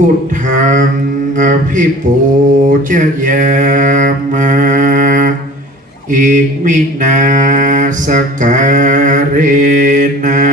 พุทธังอภิปูชยามาอิมินาสการเนะ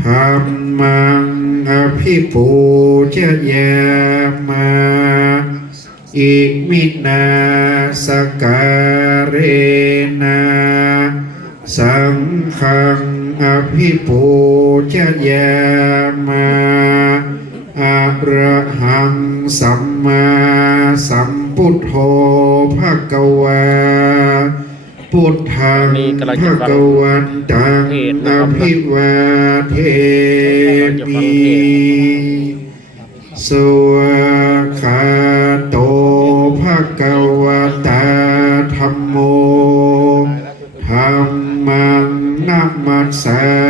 ธรรมังอภิปูชยามาอิมินาสการเนะสังฆังอภิปูชยาม ระหังสัมมาสัมพุทโธภะคะวาพุทธังภะจะฟังคะวันตังน์อนะครับภิวาเทมิสวากขาโตภะคะวะตาธัมโมธัมมังนัมมัสสา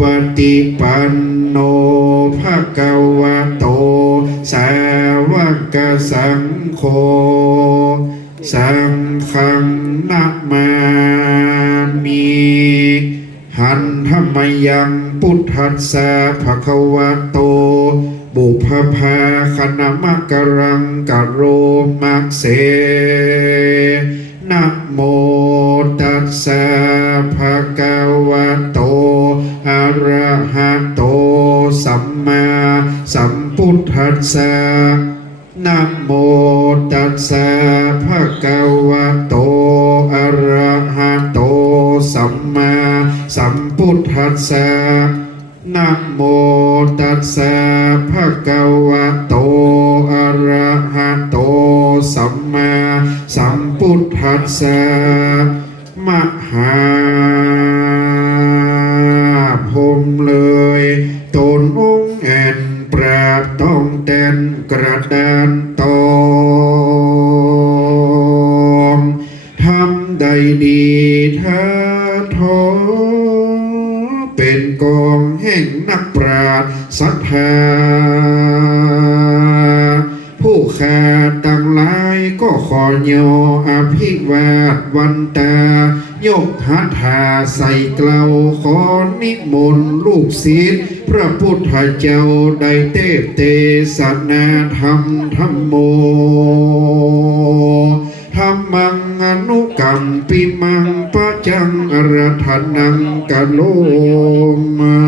ปฏิปันโนภะคะวะโต สาวกสังโฆ สังฆนะมามิหันธรรมยังพุทธัสสะภะคะวะโต บุพภาคณมะกรังกะโรมักเส ทัสสะนะโมตัสสะภะคะวะโต อะระหะโต สัมมาสัมพุทธัสสะนะโมตัสสะภะคะวะโต อะระหะโต สัมมาสัมพุทธัสสะมหา ตองทำใดดีท้าทอเป็นกองแห่งนักปราดศรัทธาผู้ขาดตั้งหลายก็ขอยออภิวาทวันตา ยกหัตถาใส่เกลาขอนิมนต์ลูกศิษย์พระพุทธเจ้าได้เทพเตสนาธรรมธรรมโมธรรมังอนุกรรมปิมังปะจังอรทนังกะโลมา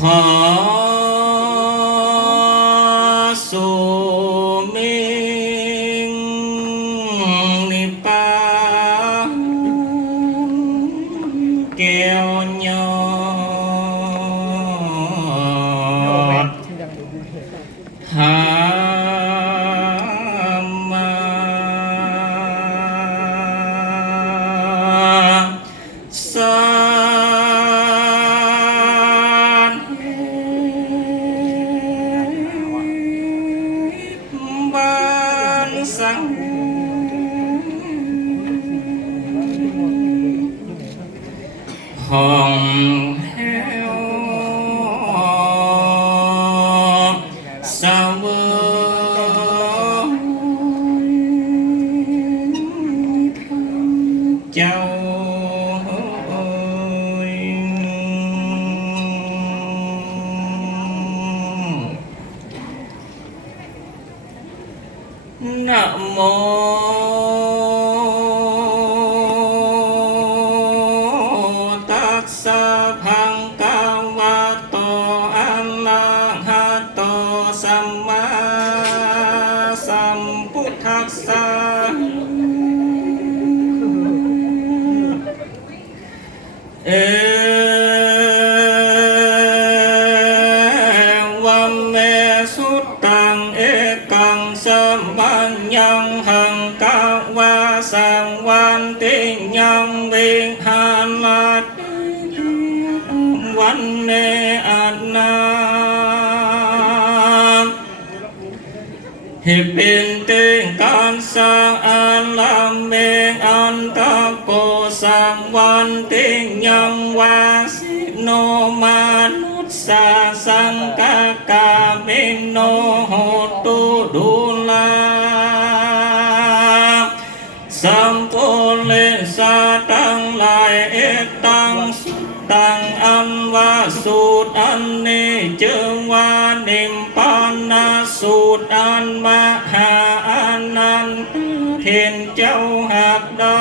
ข ห้ สัมโพเลสาตังลายเอตังสุตังอันวาสูตรอันนี้จึงว่านิมปานาสูตรอันมหาอนันตเทนเจ้าหักด้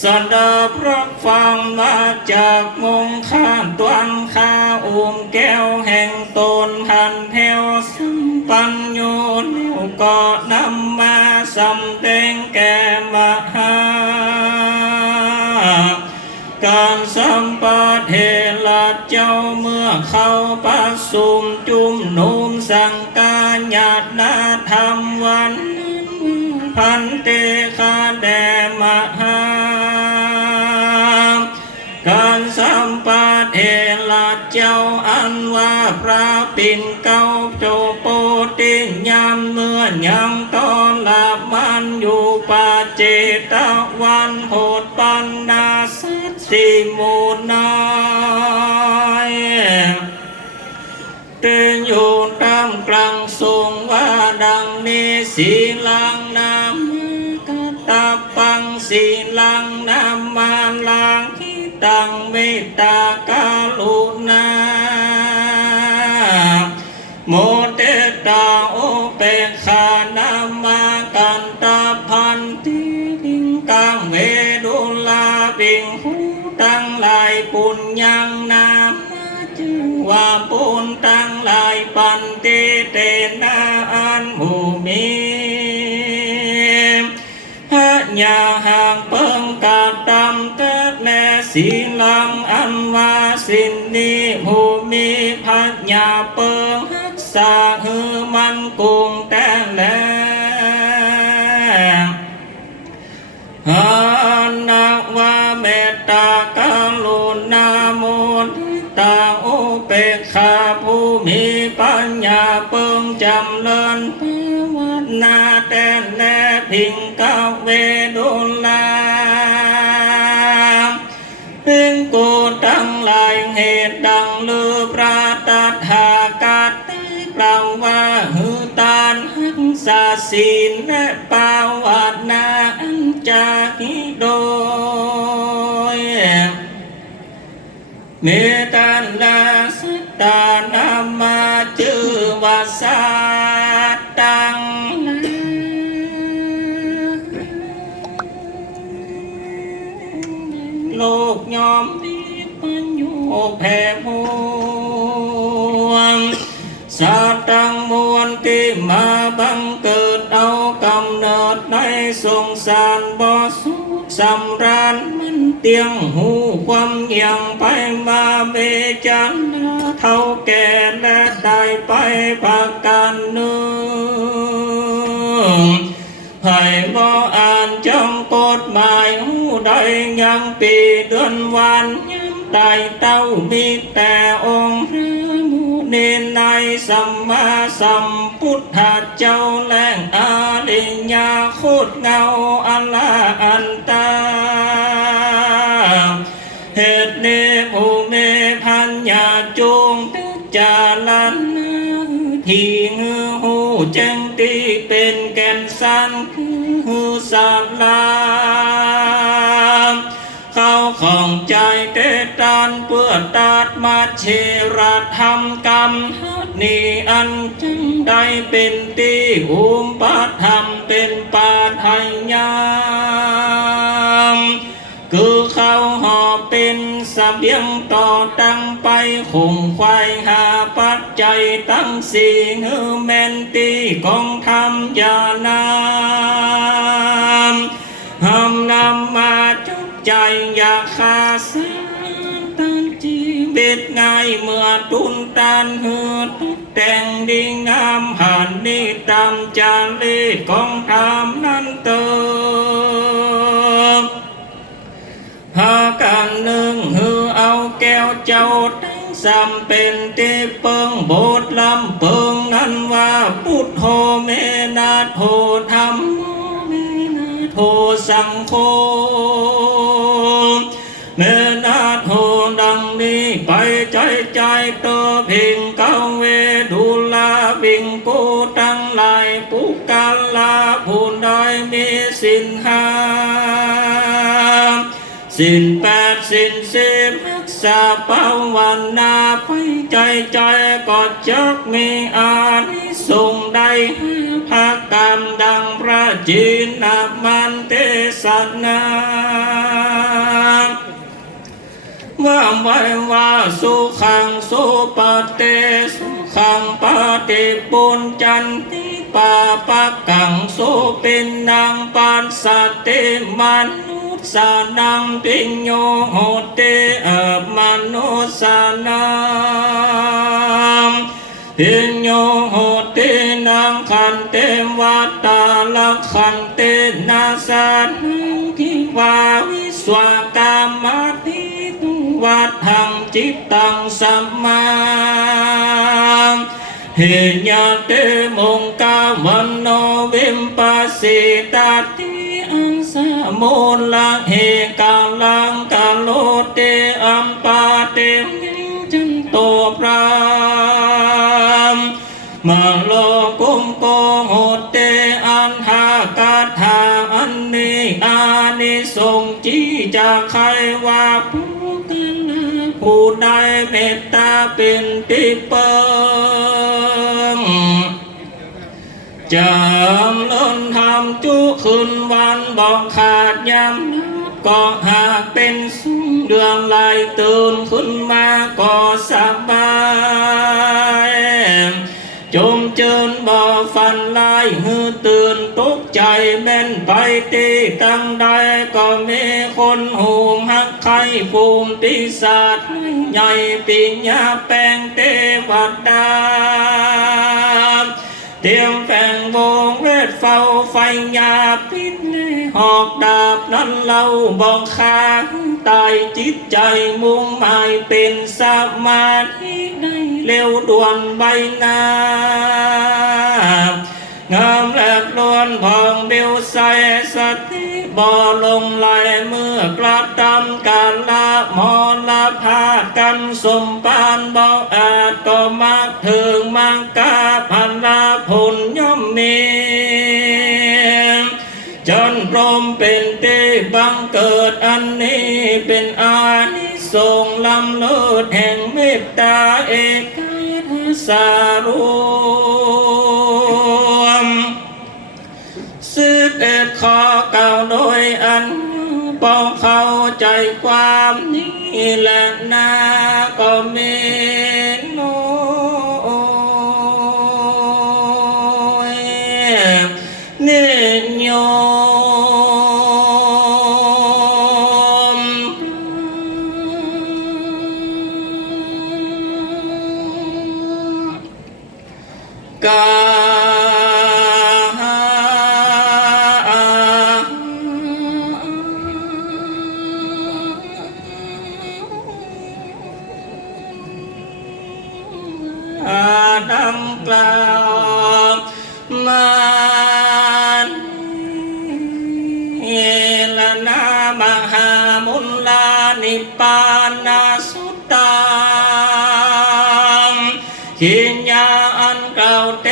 สดับรับฟังมาจากมงข้ามตวนข้าอุ้มแก้วแห่งตนหันแถวสัมปัญโยน ก็นำมาสำแดงแก่มหาการสัมปะเทละเจ้าเมื่อเข้าประสุมจุมนุมสังกาญาตนาธรรมวัน พันเตคาแดมหาการสัมปะเทละเจ้าอันว่าพระปิ่นเก้าโจโปติยามเมื่อ ยังตอนลับมันอยู่ปาเจตวันโหดปันนาสัตสิมูนายเตือนอยู่ตามกลางทรงว่าดังนี้สีลังนามกตาปังสีลังนามมาลังคิตังเมตตากาลุณาโมเตตาโอ ปุญญังนามาจึงว่าปุญตั้งหลายปันเตเตนาอันหมูมีพระยาหางเปิงกาตำเกิดแลสีลังอันวาสินนีภูมิพระยาเปิงรักษาหือมันกุงแต่แลหานักว่าเมตตากรุณำเลินเปวันาแต่แลพิงกาเวดุลาถึงกูตั้งหลายเหตุดังลือประตัดหากาตเกล่าวว่าหือตานหักษาศีลและปาวานาอันจากิโดยเมตันลาสตานามาจือ วาสาตังโลกยอมดีปัญโยแผ่พวงสัตว์ตังมวลที่ มาเกิดเอากำเนิดในสงสารบ่สุขสำราญมันเตียงหูความเอียงไมาเบจันเท่าแก่และได้ไปประกันนึ่งไผ่บ่อ่านจำกฎหมายหูใดยังปีเดือนวันย้ำใดเต้ามีแต่องค์พระมุนีในสัมมาสัมพุทธเจ้าแหลงอาลิญญาโคตรเงาอัลลาอันตา เหตุเนภูเมพันยาจงตึกจาลันทีงือหูจังตีเป็นแก่นสันคือสามลามเข้าของใจเตตันเพื่อตัดมาเชระทำกรรมนี่อันจึงได้เป็นตีอุมปาธรรมเป็นปาทยา เบียงต่อตั้งไปคงควายหาปัจจัยตั้งสี่เฮือแมนตีกองทำยานามหำนำมาจุกใจอยากขาสานตันจีบิดง่ายเมื่อตุนตันเหือตุกแต่งดีงามหันนี่ตามจารีกองทำนั้นเติม หากันหนึ่งหือเอาแก้ วเจ้าตั้งสามเป็นเตเปิงโบสถ์ลำเปิงนั้นว่าพุทโธเมนาโธธรรมโมเมนาโธสังโฆเมนาโธดังนี้ไปใจใจเตอเพ่งเกาเวดูลาบิงกูตั้งหลายปุกกาลาผู้ใดมีสินหาสินแปดสินสิบ รักษาภาวนาไปใจใจก็จักมีอานิสงส์ใดให้ภาคกรรมดังพระจีนามันเทศนาว่าไว้ว่าสุขังสุปเตสุขังปฏิปุญจันติปาปะกังสุป็นนางปันสติมัน สานังปิญโยโหเตอมนุสานังปิญโยโหตินังขันเตวัตตาลขันเตนาสานังคิวาวิสวกามาติตุวัฏทังจิตตังสัมมาเฮญาเตมงกาวันโนวิมปัสสิตาติอังสะโมลละเฮกาลังกาโลเตอัมปาเตมิจันโตพรามมาโลกุมโกโหเตอันหากาถาอันนี้อานิสงจีจากใครว่าผู้กันผู้ใดเมตตาเป็นติเปิง จำล้นทำจุขึ้นวันบอกขาดยำนับก็หากเป็นสุ่งเดือนลายตื่นขึ้นมาก็สบายจมเจินบ่ฟันลายหือตื่นตกใจแม่นไปตีตั้งใดก็มีคนหูมหักไข่ภูมิปีศาจใหญ่ปีญาแปลงเทวดา เตรียมแฝงวงเวทเฝ้าไฟยาพิษหอกดาบนั้นเราบอกขาตายจิตใจมุ่งหมายเป็นสมาธิได้เร็วด่วนใบหน้างามแลบล้วนผ่องเดียวใสสต บ่ลงไหลเมื่อกระทำการละมอละพากันสมปานบ่อาจก็มักถึงมังกาพันละผลย่อมมีจนพรมเป็นที่บังเกิดอันนี้เป็นอานิสงส์ลำเลิศแห่งเมตตาเอกสารู ใจความนี้แหละ ดังกล่าวมาเอลนามหามุลลานิปานาสุตตามหินยาอันเก่าเต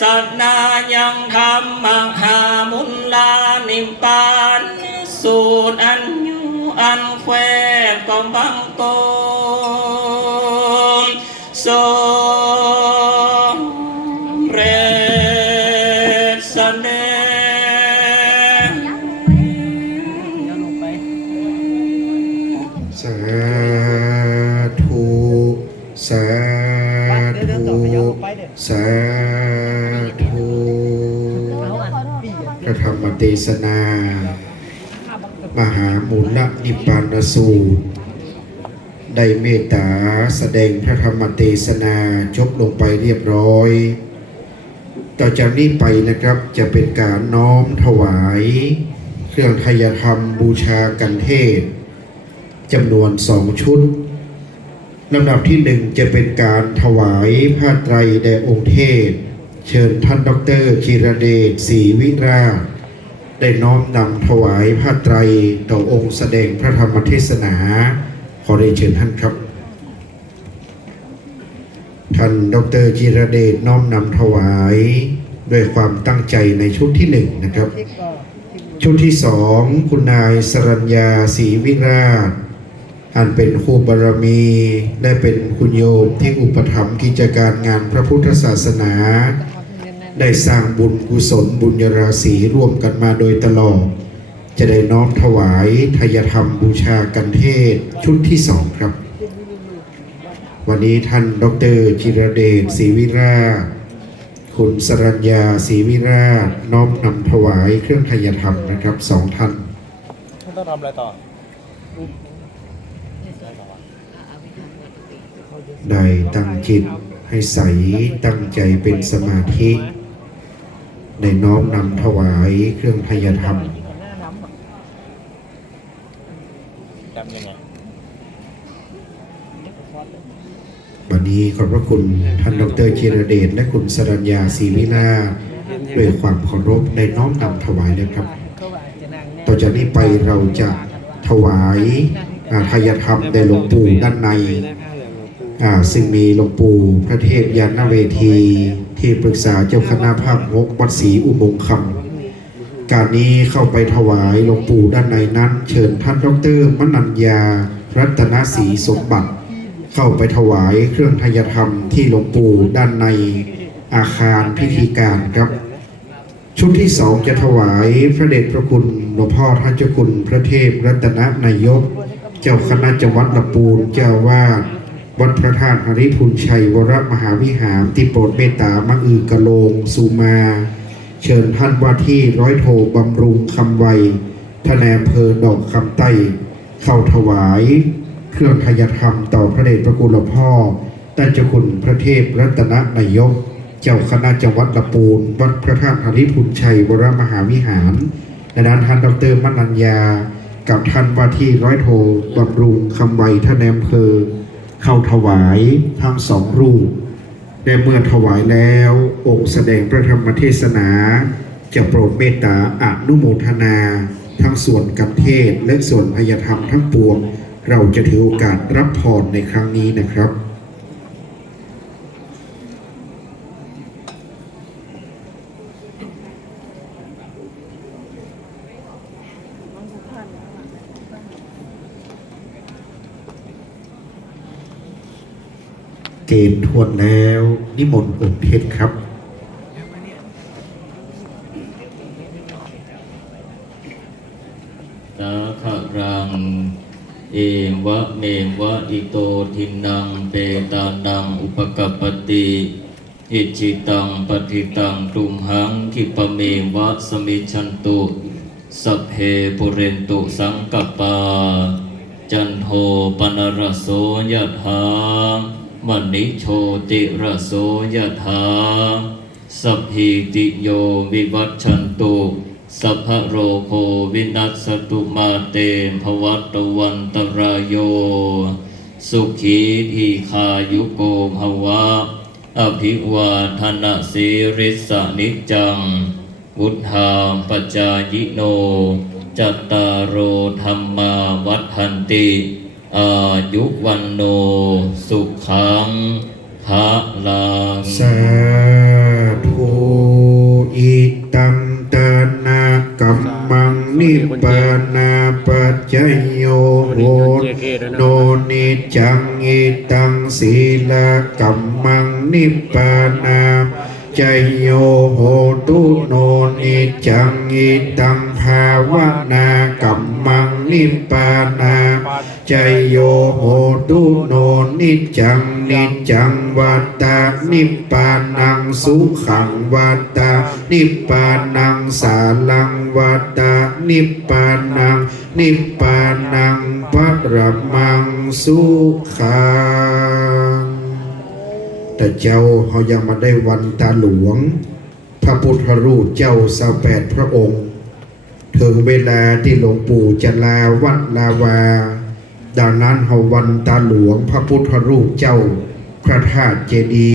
สัตนายังทำมหามุลลานิปานสูตรอันยูอันแควก็บังโกม สาธุสาธุสาธุพระธรรมเทศนา มหามุลนิปานสูตร ได้เมตตาแสดงพระธรรมเทศนาจบลงไปเรียบร้อย ต่อจากนี้ไปนะครับจะเป็นการน้อมถวาย เครื่องทยธรรมบูชากันเทศ จำนวนสองชุดลำดับที่หนึ่งจะเป็นการถวายผ้าไตรแด่องค์เทศ เชิญท่านดอกเตอรกีรเดชศรีวิราชได้น้อมนำถวายผ้าไตรต่อองค์แสดงพระธรรมเทศนา ขอได้เชิญท่านครับ ท่านดอกเตอรกีรเดชน้อมนำถวายด้วยความตั้งใจในชุดที่หนึ่งนะครับ ชุดที่สองคุณนายสรัญญาศรีวิราช อันเป็นครูบารมีและเป็นคุณโยมที่อุปถัมภ์กิจการงานพระพุทธศาสนา ได้สร้างบุญกุศลบุญญาราศีร่วมกันมาโดยตลอด จะได้น้อมถวายทายธรรมบูชากันเทศชุดที่สองครับ วันนี้ท่านดรจิรเดชศรีวิราชคุณสรัญญาศรีวิราชน้อมนำถวายเครื่องทายธรรมนะครับสองท่านไม่ต้องทำอะไรต่อ ได้ตั้งจิตให้ใสตั้งใจเป็นสมาธิได้น้อมนำถวายเครื่องทายธรรมวันนี้ขอบพระคุณท่านดรจิรเดชและคุณสรัญญาศรีวิราด้วยความเคารพได้น้อมนำถวายแล้วครับ ต่อจากนี้ไปเราจะถวายอ่าทายธรรมในหลวงปู่ด้านใน ซึ่งมีหลวงปู่พระเทพยานาเวที ที่ปรึกษาเจ้าคณะภาคงกวัดศรีอุโมงค์คำการนี้เข้าไปถวายหลวงปู่ด้านในนั้น เชิญท่านดรมนัญญา รัตนศรีสมบัติ เข้าไปถวายเครื่องทยธรรมที่หลวงปู่ด้านในอาคารพิธีการครับ ชุดที่สองจะถวายพระเดชพระคุณหลวงพ่อท่านเจ้าคุณพระเทพรัตนนายก เจ้าคณะจังหวัดลำปูนเจ้าวาด วัดพระธาตุหริพุนชัยวรมหาวิหารที่โปรดเมตตามะอือกะโลงสุมา เชิญท่านว่าที่ร้อยโทบำรุงคำไวทนายอำเภอดอกคำใต้ เข้าถวาย เครื่องทายธรรมต่อพระเดชพระคุณหลวงพ่อท่านเจ้าคุณพระเทพรัตนนายก เจ้าคณะจังหวัดลำปูน วัดพระธาตุหริพุนชัยวรมหาวิหารและด้านท่านดรมนัญญา กับท่านว่าที่ร้อยโทบำรุงคำไวท่านในอำเภอ เข้าถวายทั้งสองรูปและเมื่อถวายแล้วองค์แสดงพระธรรมเทศนา จะโปรดเมตตาอนุโมทนา ทั้งส่วนกันเทศและส่วนพยธรรมทั้งปวง เราจะถือโอกาสรับพรในครั้งนี้นะครับ เกณฑ์ทวนแล้ว นิมนต์องค์เทศครับสาขรัง เอวะเมวะอิโตทินังเปตานังอุปกปปติอิจิตังปฏิตังตุมหังคิปเมวะสมิชันตุสัพเพปุเรนตุสังกปปาจันโทปนรโสยถา มณิโชติรสโสยถาสัพพิติโยวิวัชชันตุสัพพโรโควินัสสตุมาเตภวัตวันตรายโย สุขีทีคายุโกภวะ อภิวาทนาสิริสานิจัง วุธาปจายโน จัตตารโอธรรมาวัฏันติ อายุวันโนสุขังภะลังสาธุอิตังตนากัมมังนิปปานาปัจจโยโหโนนิจังอิตังศีลกัมมังนิปปานา จโยโหตุโนนิจังอิตังภาวนากัมมังนิปปานาจโยโหตุโนนิจังนิจังวัตตานิปปานังสุขังวัตตานิปปานังสาลังวัตตานิปปานังนิปปานังปัรมังสุขัง แต่เจ้าเขายังมาได้วันตาหลวง พระพุทธรูปเจ้าสาวแปดพระองค์ ถึงเวลาที่หลวงปู่จะลาวัดลาวา ดังนั้นเฮาวันตาหลวงพระพุทธรูปเจ้าพระธาตุเจดีย์